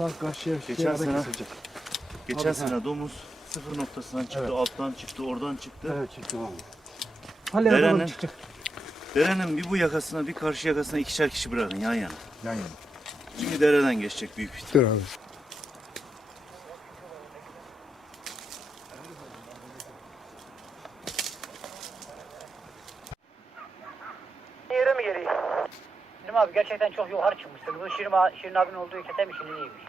Tak karşıya Geçen sene-. Geçen sene domuz sıfır noktasından çıktı, Evet. alttan çıktı, oradan çıktı. Evet çıktı abi. Hala Derenin- çıkacak. Derenin bir bu yakasına bir karşı yakasına ikişer kişi bırakın yan yana. Yan yana. Çünkü dereden geçecek büyük bir. Dur abi. Yere mi geliyor? Şirin abi gerçekten çok yukarı çıkmışsın. Bu Şirin, abi- Şirin abinin olduğu ketem işinin iyiymiş.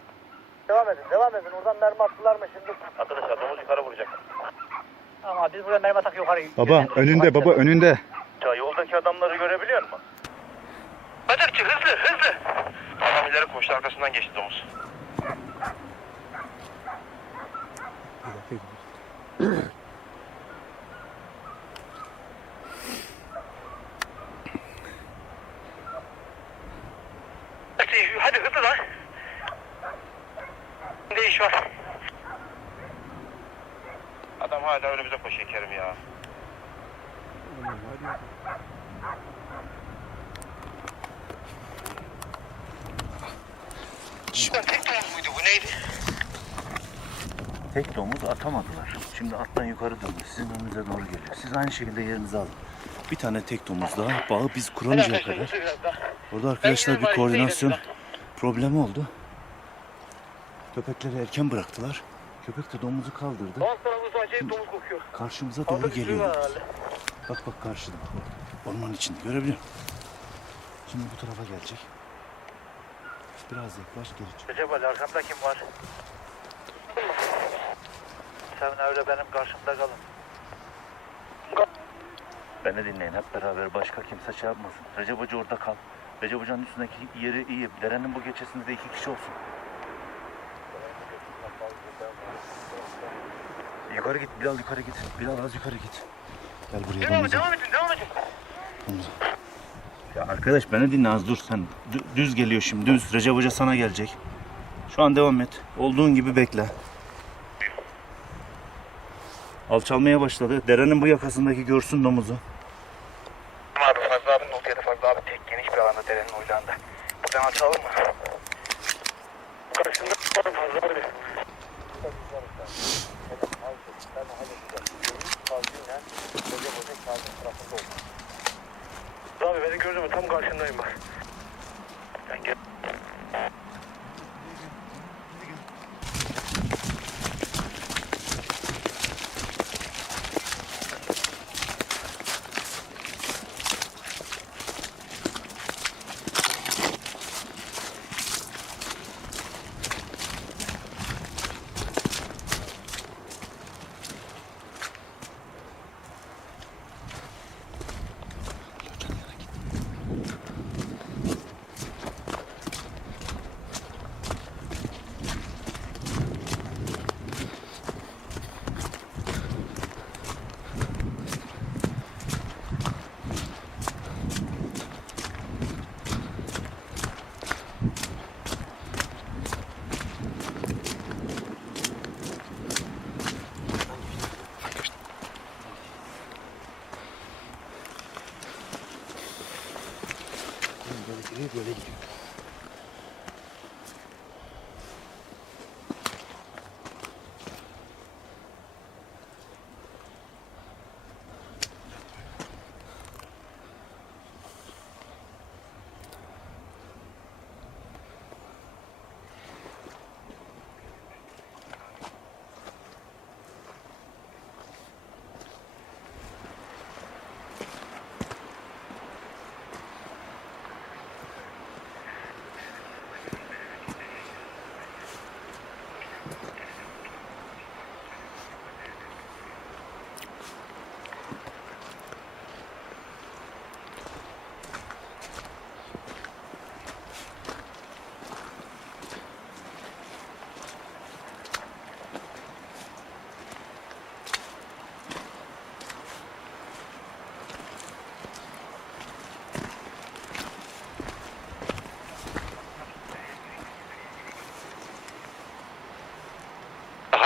Devam edin, devam edin. Oradan mermi attılar mı şimdi? Arkadaşlar domuz yukarı vuracak. Ama biz buraya mermi atak yukarı. Baba önünde baba önünde. Ya yoldaki adamları görebiliyor musun? Kadirci hızlı hızlı. Adam ileri koştu arkasından geçti domuz. Hadi, hadi hızlı lan. Ne iş var? Adam hala önümüze koşuyor Kerim ya. Tek domuz muydu bu neydi? Tek domuz atamadılar. Şimdi attan yukarı döndü. Sizin önünüze doğru geliyor. Siz aynı şekilde yerinizi alın. Bir tane tek domuz daha. Bağı biz kuramayacak kadar. Orada arkadaşlar bir koordinasyon problemi oldu. Köpekleri erken bıraktılar. Köpek de domuzu kaldırdı. Kokuyor. Karşımıza doğru geliyor. Bak bak karşıda. Ormanın içinde. Görebiliyor musun? Şimdi bu tarafa gelecek. Biraz yaklaş geri çık. Recep Ali arkamda kim var? Sen öyle benim karşımda kalın. Beni dinleyin hep beraber başka kimse şey yapmasın. Recep Hoca orada kal. Recep Hoca'nın üstündeki yeri iyi. Derenin bu geçesinde de iki kişi olsun. Yukarı git, Bilal yukarı git. Bilal az yukarı git. Gel buraya Devam domuza. devam edin, devam edin. domuza. Ya arkadaş beni dinle az dur sen. Dü- Düz geliyor şimdi düz. Recep Hoca sana gelecek. Şu an devam et. Olduğun gibi bekle. Alçalmaya başladı. Derenin bu yakasındaki görsün domuzu. Abi Fazla abinin olduğu yerde Fazla abi tek geniş bir alanda derenin oylarında. Buradan açalım mı? Karşında Fazla abi. Abi beni gördün mü? Tam karşındayım bak. Ben gel.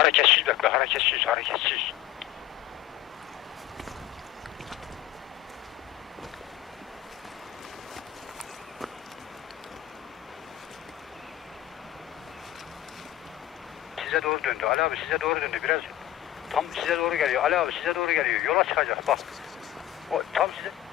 Hareketsiz bekle, hareketsiz, hareketsiz. size doğru döndü. Ali abi size doğru döndü. Biraz tam size doğru geliyor. Ali abi size doğru geliyor. Yola çıkacak bak. O, tam size.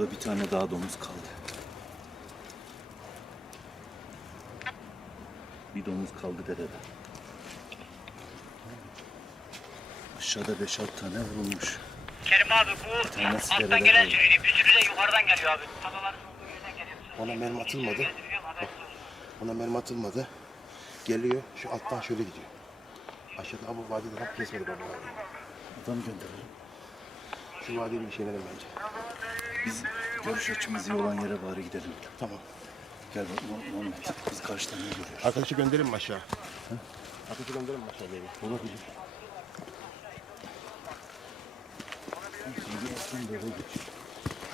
Orada bir tane daha domuz kaldı. Bir domuz kaldı dedede. Aşağıda 5-6 tane vurulmuş. Kerim abi bu alttan derede gelen kaldı. sürü değil. Bir sürü de yukarıdan geliyor abi. Kafaların olduğu yerden geliyor. Ona mermi atılmadı. Olsun. Ona mermi atılmadı. Geliyor. Şu alttan şöyle gidiyor. Aşağıda bu vadide tam kesmedi baba. Adam gönderelim. Şu vadiye bir şeylerim bence. Biz görüş açımız iyi olan yere bari gidelim. Tamam. Gel bak Mu- Muhammed. Biz karşıdan ne görüyoruz? Arkadaşı gönderin mi aşağı? Arkadaşı gönderin mi aşağı beni? Olabilir. Şimdi aslında böyle geç.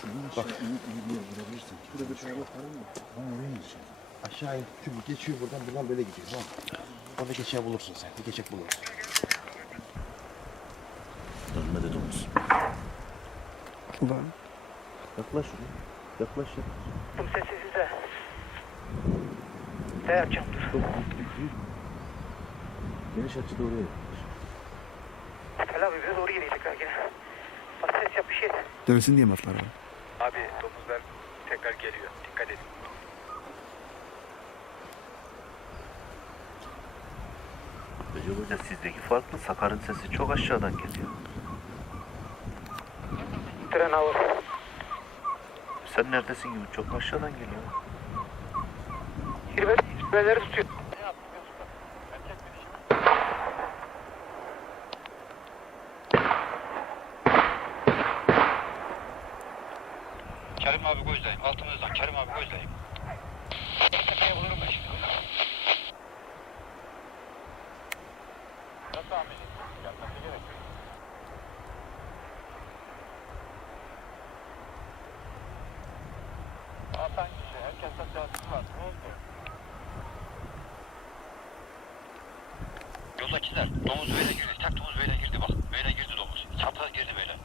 Şunu aşağı inip iyiye vurabilirsin. Şurada bir tane var mı? Ben oraya ineceğim. Aşağı in. Çünkü geçiyor buradan buradan böyle gidiyor. Tamam. Orada geçeği bulursun sen. Bir geçek bulursun. Dönmede domuz. Yaklaş şuraya. Yaklaş yaklaş. Size. Ne yapacağım dur. Çok büyük bir büyük. Geniş açıda oraya yaklaş. Fel abi biraz doğru geliyor tekrar yine. Bak ses yap bir şey. Dönsün diye mi atlar abi? Abi domuzlar tekrar geliyor. Dikkat edin. Recep Hoca sizdeki farklı. Sakar'ın sesi çok aşağıdan geliyor. Tren hava. Sen neredesin gibi çok aşağıdan geliyor. Kirve, kirveleri tutuyor. Kerim abi gözleyin. Altımızdan Kerim abi gözleyin. Tepeye bulurum ben şimdi. Nasıl edin? Gelmesi gerekiyor. Atan kişi. Herkeste silahsız var. Ne oldu? Yoldakiler domuz böyle girdi. Tek domuz böyle girdi bak. Böyle girdi domuz. Çapraz girdi böyle.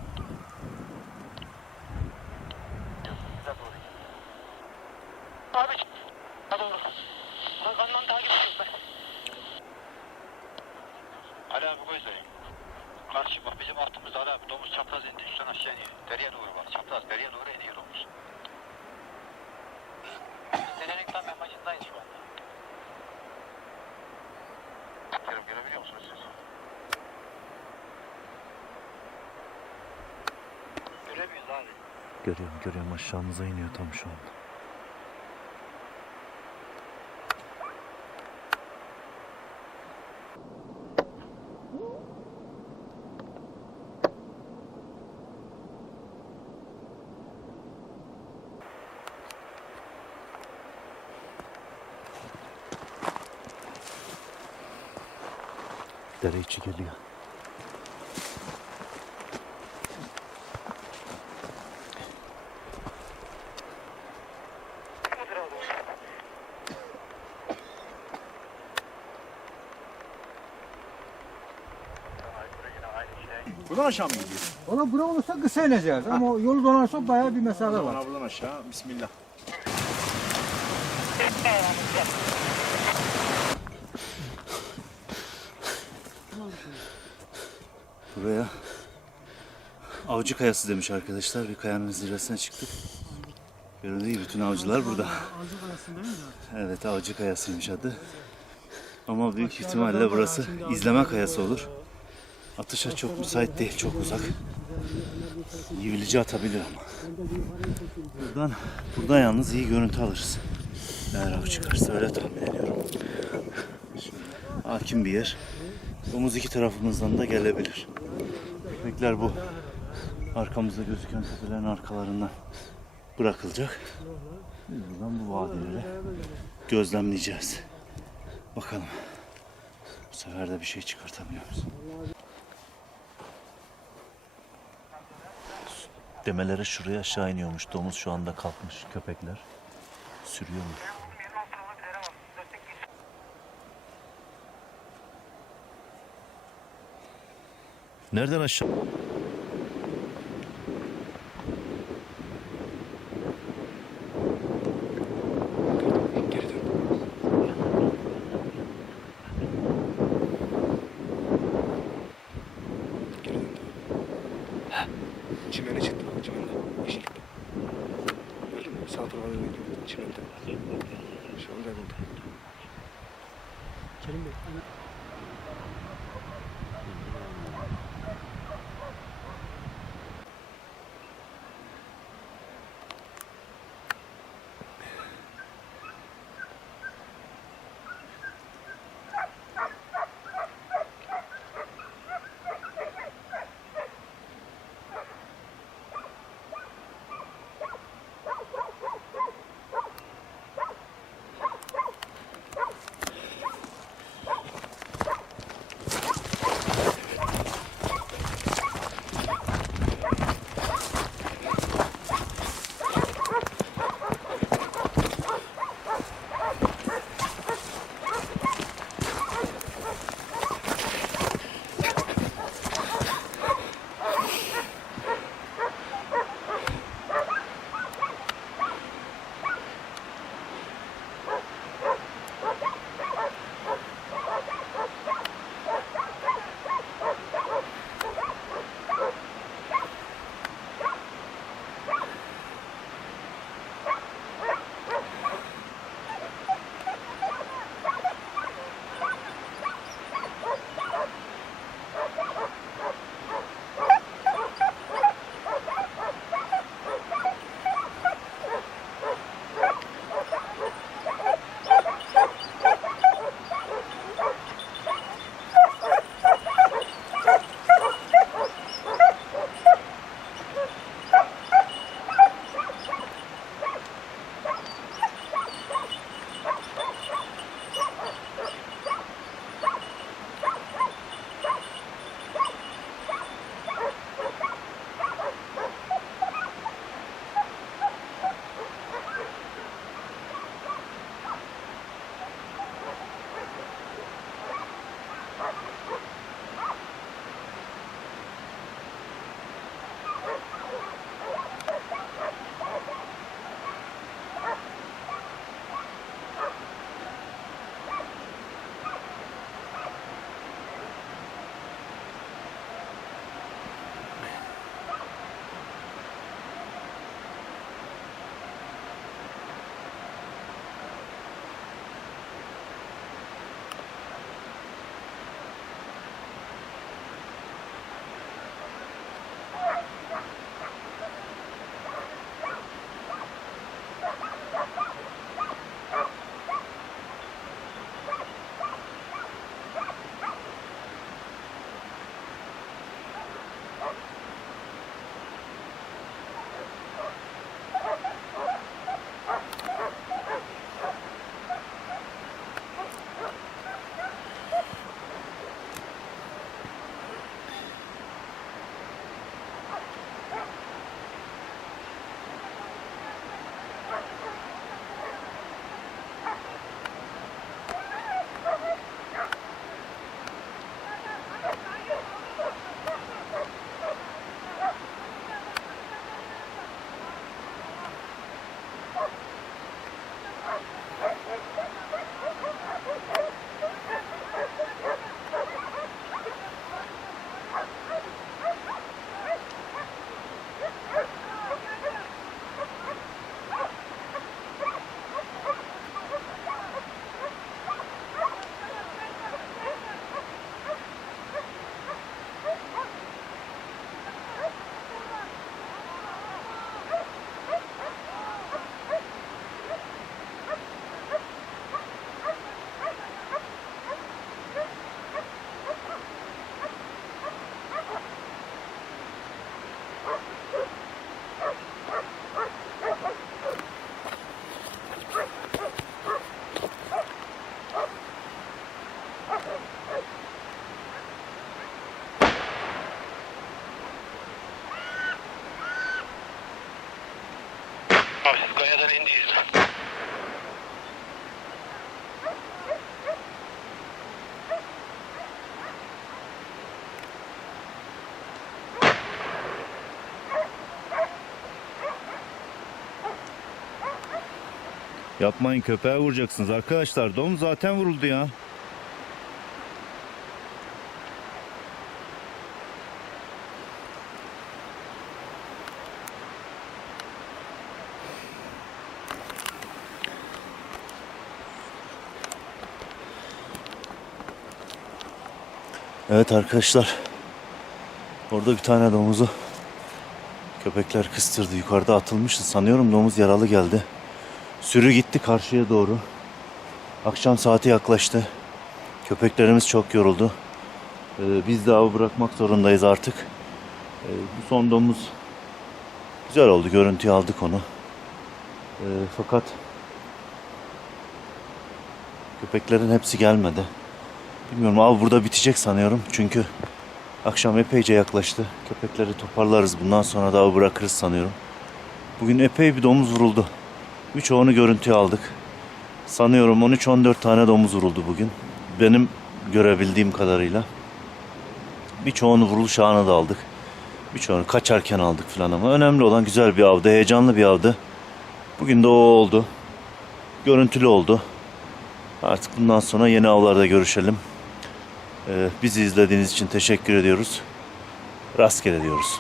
Size doğru girdi. Abi. Hadi oğlum. Hakan'dan takip ediyorum ben. Abi gözleyin. Karşı bak bizim altımızda Ali abi domuz çapraz indi üstten aşağı iniyor. Deriye doğru bak çapraz deriye doğru iniyor domuz. Denenin tam en başındayız şu anda. Kerim görebiliyor musunuz siz? Göremiyoruz abi. Görüyorum görüyorum aşağımıza iniyor tam şu anda. Dere içi geliyor. Buradan aşağı mı gidiyor? Valla bura olursa kısa ineceğiz ama yol donarsa bayağı bir mesafe var. Buradan aşağı. Bismillah. Buraya avcı kayası demiş arkadaşlar. Bir kayanın zirvesine çıktık. Görüldüğü gibi bütün avcılar burada. Evet avcı kayasıymış adı. Ama büyük ihtimalle burası izleme kayası olur. Atışa çok müsait değil, çok uzak. Yivilici atabilir ama. Buradan, buradan yalnız iyi görüntü alırız. Eğer av çıkarsa öyle tahmin ediyorum. Hakim bir yer. Domuz iki tarafımızdan da gelebilir. Köpekler bu arkamızda gözüken tepelerin arkalarından bırakılacak. Biz buradan bu vadileri gözlemleyeceğiz. Bakalım. Bu sefer de bir şey çıkartamıyoruz. Demelere şuraya aşağı iniyormuş. Domuz şu anda kalkmış. Köpekler sürüyormuş. Nereden aşağı? Çimene çıktı bak çimende. Yeşillikte. Gördün mü? Sağ tarafa doğru gidiyor. Çimende. Şu anda burada. Abi siz kayadan indiyiz mi? Yapmayın köpeğe vuracaksınız arkadaşlar. Domuz zaten vuruldu ya. Evet arkadaşlar. Orada bir tane domuzu köpekler kıstırdı. Yukarıda atılmıştı. Sanıyorum domuz yaralı geldi. Sürü gitti karşıya doğru. Akşam saati yaklaştı. Köpeklerimiz çok yoruldu. Ee, biz de avı bırakmak zorundayız artık. Ee, bu son domuz güzel oldu. Görüntüyü aldık onu. Ee, fakat köpeklerin hepsi gelmedi. Bilmiyorum av burada bitecek sanıyorum. Çünkü akşam epeyce yaklaştı. Köpekleri toparlarız. Bundan sonra da bırakırız sanıyorum. Bugün epey bir domuz vuruldu. Birçoğunu görüntüye aldık. Sanıyorum 13-14 tane domuz vuruldu bugün. Benim görebildiğim kadarıyla. Birçoğunu vuruluş anı da aldık. Birçoğunu kaçarken aldık falan ama önemli olan güzel bir avdı, heyecanlı bir avdı. Bugün de o oldu. Görüntülü oldu. Artık bundan sonra yeni avlarda görüşelim. Ee, bizi izlediğiniz için teşekkür ediyoruz. Rastgele diyoruz.